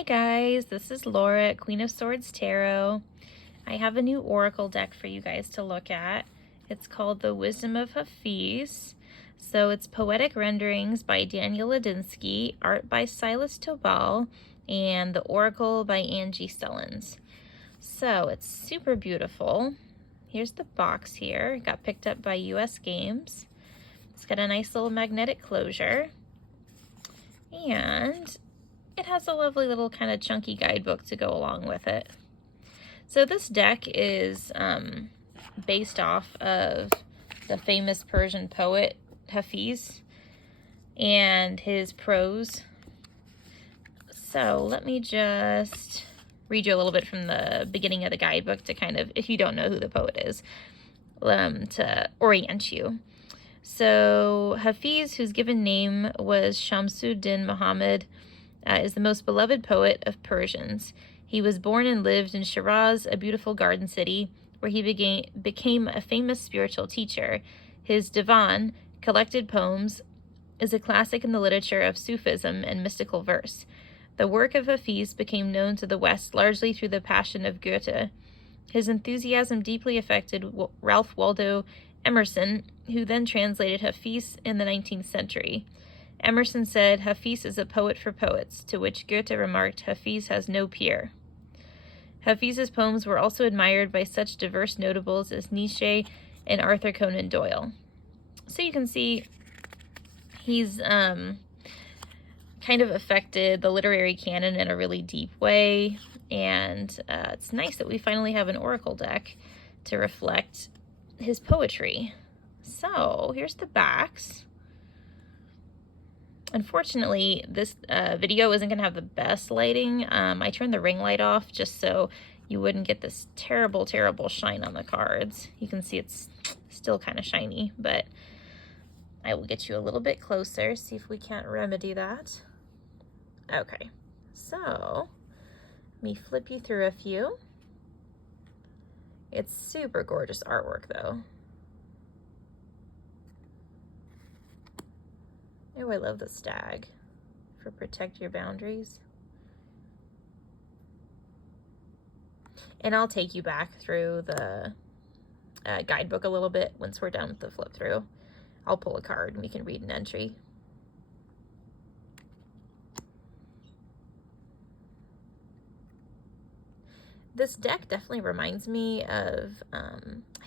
Hi guys, this is Laura at Queen of Swords Tarot. I have a new oracle deck for you guys to look at. It's called The Wisdom of Hafiz. So it's poetic renderings by Daniel Ladinsky, art by Silas Tobal, and the oracle by Angie Stellens. So it's super beautiful. Here's the box here. It got picked up by US Games. It's got a nice little magnetic closure. And it has a lovely little kind of chunky guidebook to go along with it. So this deck is based off of the famous Persian poet Hafiz and his prose. So let me just read you a little bit from the beginning of the guidebook to kind of, if you don't know who the poet is, to orient you. So Hafiz, whose given name was Shamsuddin Muhammad, is the most beloved poet of Persians. He was born and lived in Shiraz, a beautiful garden city, where he became a famous spiritual teacher. His divan, collected poems, is a classic in the literature of Sufism and mystical verse. The work of Hafiz became known to the West largely through the passion of Goethe. His enthusiasm deeply affected Ralph Waldo Emerson, who then translated Hafiz in the 19th century. Emerson said, "Hafiz is a poet for poets," to which Goethe remarked, "Hafiz has no peer." Hafiz's poems were also admired by such diverse notables as Nietzsche and Arthur Conan Doyle. So you can see he's kind of affected the literary canon in a really deep way, and it's nice that we finally have an oracle deck to reflect his poetry. So here's the backs. Unfortunately, this video isn't going to have the best lighting. I turned the ring light off just so you wouldn't get this terrible, terrible shine on the cards. You can see it's still kind of shiny, but I will get you a little bit closer, see if we can't remedy that. Okay, so let me flip you through a few. It's super gorgeous artwork, though. Oh, I love the stag for protect your boundaries. And I'll take you back through the guidebook a little bit once we're done with the flip through. I'll pull a card and we can read an entry. This deck definitely reminds me of, I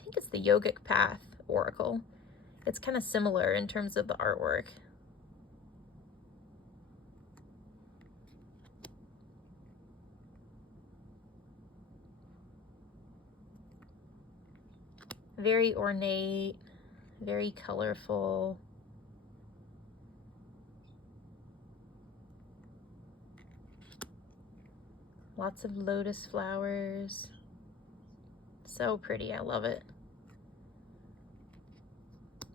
think it's the Yogic Path Oracle. It's kind of similar in terms of the artwork. Very ornate, very colorful. Lots of lotus flowers. So pretty, I love it.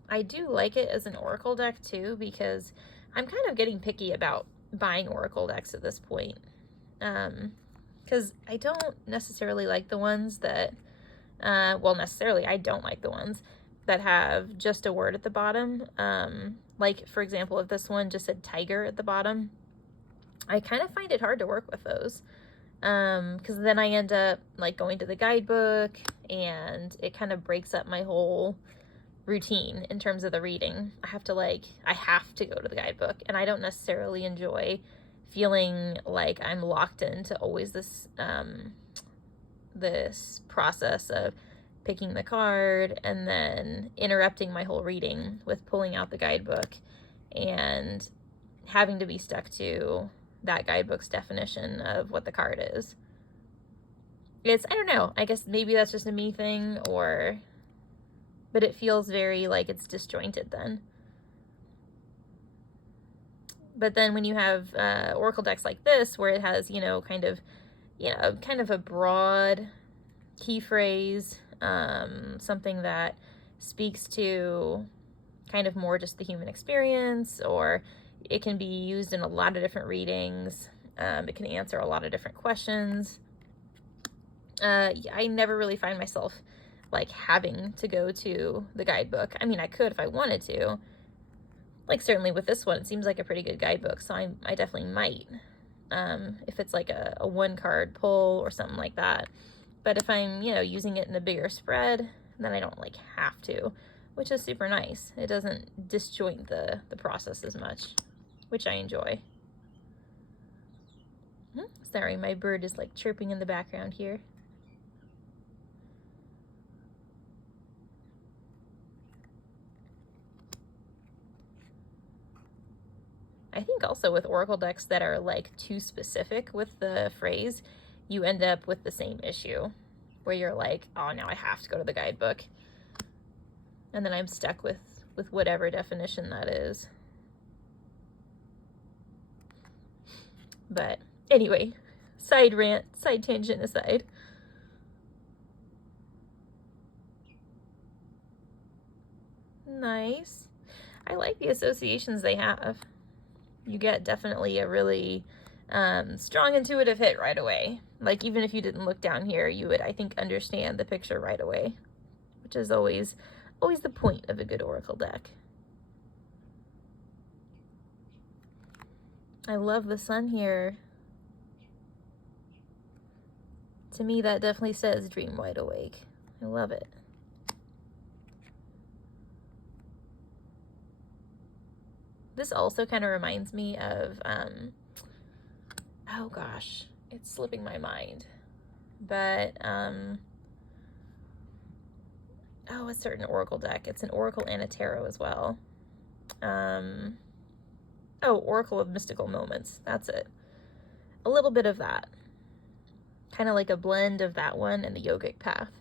I do like it as an oracle deck too, because I'm kind of getting picky about buying oracle decks at this point. Because I don't necessarily like the ones that I don't like the ones that have just a word at the bottom. Like, for example, if this one just said tiger at the bottom, I kind of find it hard to work with those. Because then I end up, like, going to the guidebook, and it kind of breaks up my whole routine in terms of the reading. I have to go to the guidebook, and I don't necessarily enjoy feeling like I'm locked into always this process of picking the card and then interrupting my whole reading with pulling out the guidebook and having to be stuck to that guidebook's definition of what the card is. I don't know, I guess maybe that's just a me thing, but it feels very like it's disjointed then. But then when you have oracle decks like this, where it has, kind of a broad key phrase, something that speaks to kind of more just the human experience, or it can be used in a lot of different readings. It can answer a lot of different questions. I never really find myself like having to go to the guidebook. I mean, I could if I wanted to. Like, certainly with this one, it seems like a pretty good guidebook, so I definitely might. if it's like a one card pull or something like that. But if I'm, you know, using it in a bigger spread, then I don't like have to, which is super nice. It doesn't disjoint the process as much, which I enjoy. Sorry, my bird is like chirping in the background here. I think also with Oracle decks that are like too specific with the phrase, you end up with the same issue where you're like, oh, now I have to go to the guidebook. And then I'm stuck with whatever definition that is. But anyway, side rant, side tangent aside. Nice. I like the associations they have. You get definitely a really strong intuitive hit right away. Like even if you didn't look down here, you would, I think, understand the picture right away, which is always the point of a good Oracle deck. I love the sun here. To me, that definitely says dream wide awake. I love it. This also kind of reminds me of, oh gosh, it's slipping my mind. But, oh, a certain Oracle deck. It's an Oracle and a Tarot as well. Oh, Oracle of Mystical Moments. That's it. A little bit of that. Kind of like a blend of that one and the Yogic Path.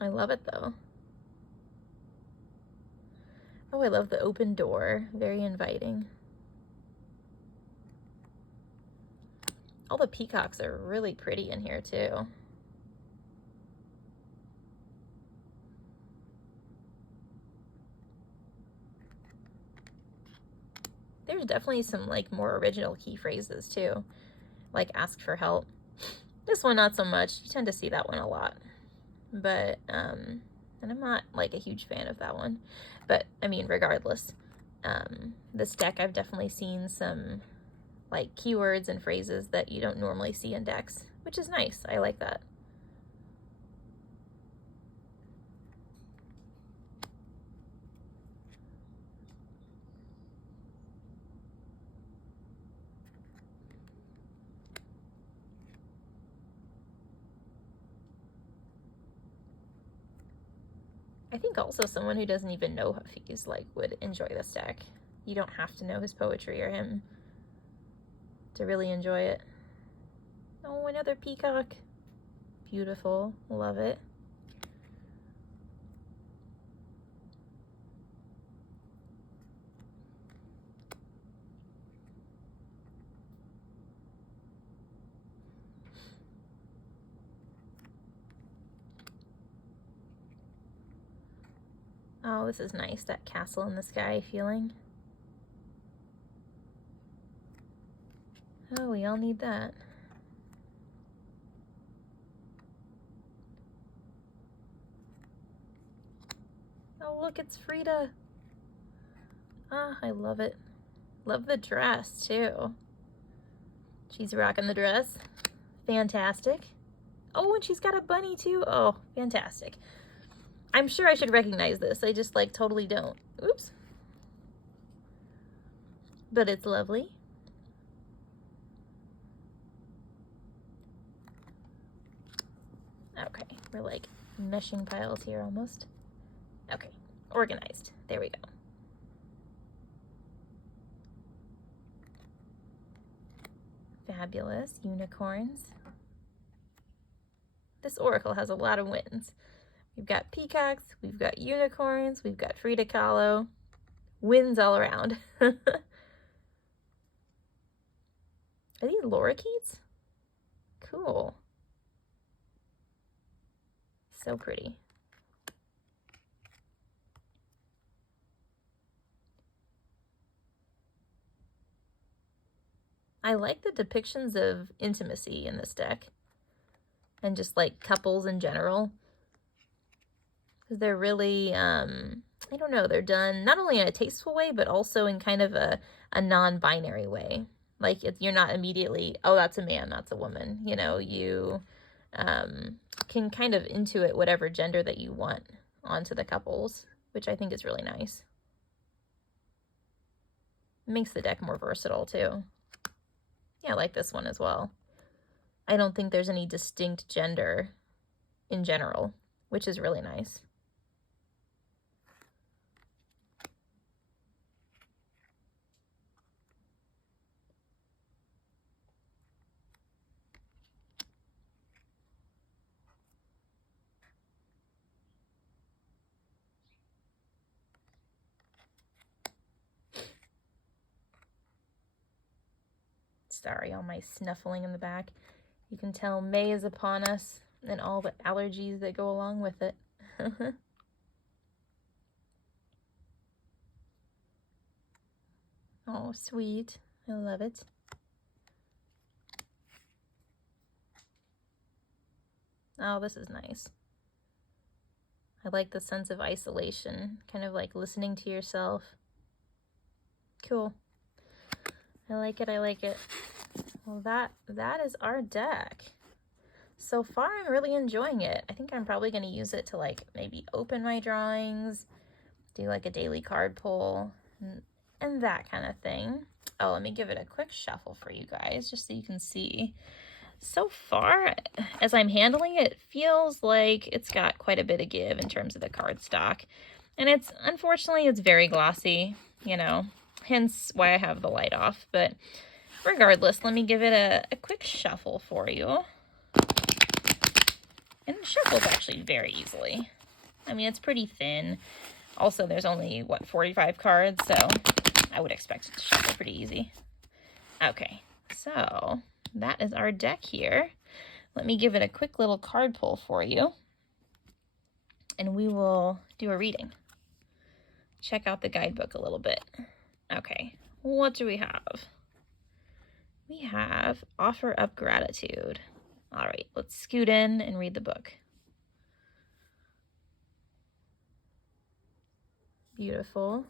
I love it though. Oh, I love the open door. Very inviting. All the peacocks are really pretty in here too. There's definitely some like more original key phrases too, like ask for help. This one not so much. You tend to see that one a lot, but and I'm not like a huge fan of that one. But I mean, regardless, this deck I've definitely seen some like keywords and phrases that you don't normally see in decks, which is nice. I like that. I think also someone who doesn't even know Hafiz like would enjoy this deck. You don't have to know his poetry or him to really enjoy it. Oh, another peacock. Beautiful. Love it. Oh, this is nice, that castle in the sky feeling. Oh, we all need that. Oh, look, it's Frida. Ah, I love it. Love the dress, too. She's rocking the dress. Fantastic. Oh, and she's got a bunny, too. Oh, fantastic. I'm sure I should recognize this. I just, like, totally don't. Oops. But it's lovely. Okay, we're, like, meshing piles here almost. Okay, organized. There we go. Fabulous. Unicorns. This Oracle has a lot of wins. We've got peacocks, we've got unicorns, we've got Frida Kahlo. Wins all around. Are these lorikeets? Cool. So pretty. I like the depictions of intimacy in this deck. And just like couples in general. Because they're really I don't know, they're done not only in a tasteful way, but also in kind of a non-binary way. Like, you're not immediately, oh, that's a man, that's a woman. You know, you can kind of intuit whatever gender that you want onto the couples, which I think is really nice. It makes the deck more versatile, too. Yeah, I like this one as well. I don't think there's any distinct gender in general, which is really nice. Sorry, all my snuffling in the back. You can tell May is upon us and all the allergies that go along with it. Oh, sweet. I love it. Oh, this is nice. I like the sense of isolation, kind of like listening to yourself. Cool. I like it, I like it. Well, that is our deck. So far, I'm really enjoying it. I think I'm probably going to use it to like maybe open my drawings, do like a daily card pull, and that kind of thing. Oh, let me give it a quick shuffle for you guys, just so you can see. So far, as I'm handling it, it feels like it's got quite a bit of give in terms of the cardstock. And unfortunately, it's very glossy, you know, hence why I have the light off. But regardless, let me give it a quick shuffle for you. And it shuffles actually very easily. I mean, it's pretty thin. Also, there's only, what, 45 cards, so I would expect it to shuffle pretty easy. Okay, so that is our deck here. Let me give it a quick little card pull for you, and we will do a reading. Check out the guidebook a little bit. Okay, what do we have? We have Offer Up Gratitude. All right, let's scoot in and read the book. Beautiful.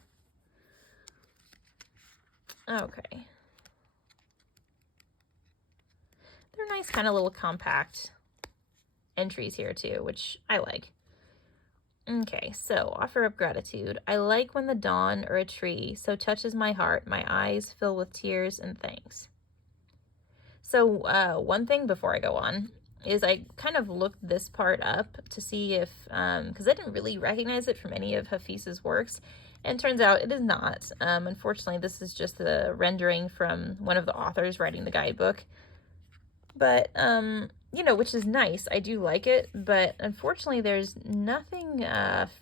Okay. They're nice kind of little compact entries here too, which I like. Okay, so Offer Up Gratitude. I like when the dawn or a tree so touches my heart, my eyes fill with tears and thanks. So one thing before I go on is I kind of looked this part up to see if, because I didn't really recognize it from any of Hafiz's works, and turns out it is not. Unfortunately, this is just the rendering from one of the authors writing the guidebook. But, you know, which is nice. I do like it, but unfortunately there's nothing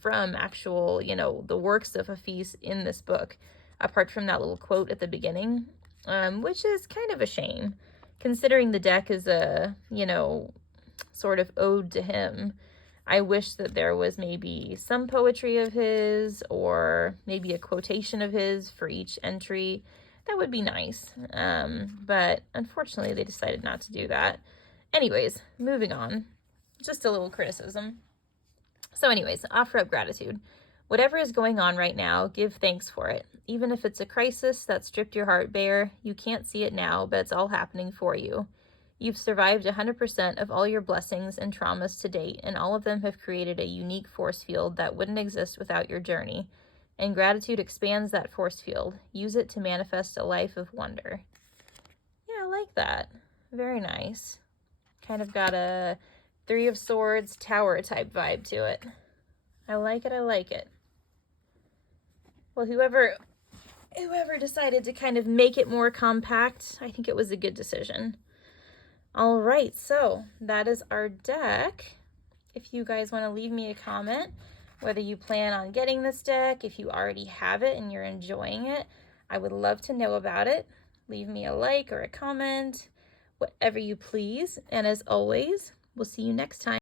from actual, you know, the works of Hafiz in this book, apart from that little quote at the beginning, which is kind of a shame, considering the deck is a, you know, sort of ode to him. I wish that there was maybe some poetry of his or maybe a quotation of his for each entry. That would be nice, but unfortunately they decided not to do that. Anyways, moving on. Just a little criticism. So anyways, Offer Up Gratitude. Whatever is going on right now, give thanks for it. Even if it's a crisis that stripped your heart bare, you can't see it now, but it's all happening for you. You've survived 100% of all your blessings and traumas to date, and all of them have created a unique force field that wouldn't exist without your journey. And gratitude expands that force field. Use it to manifest a life of wonder. Yeah, I like that. Very nice. Kind of got a Three of Swords tower type vibe to it. I like it, I like it. Well, whoever decided to kind of make it more compact, I think it was a good decision. All right, so that is our deck. If you guys want to leave me a comment, whether you plan on getting this deck, if you already have it and you're enjoying it, I would love to know about it. Leave me a like or a comment, whatever you please. And as always, we'll see you next time.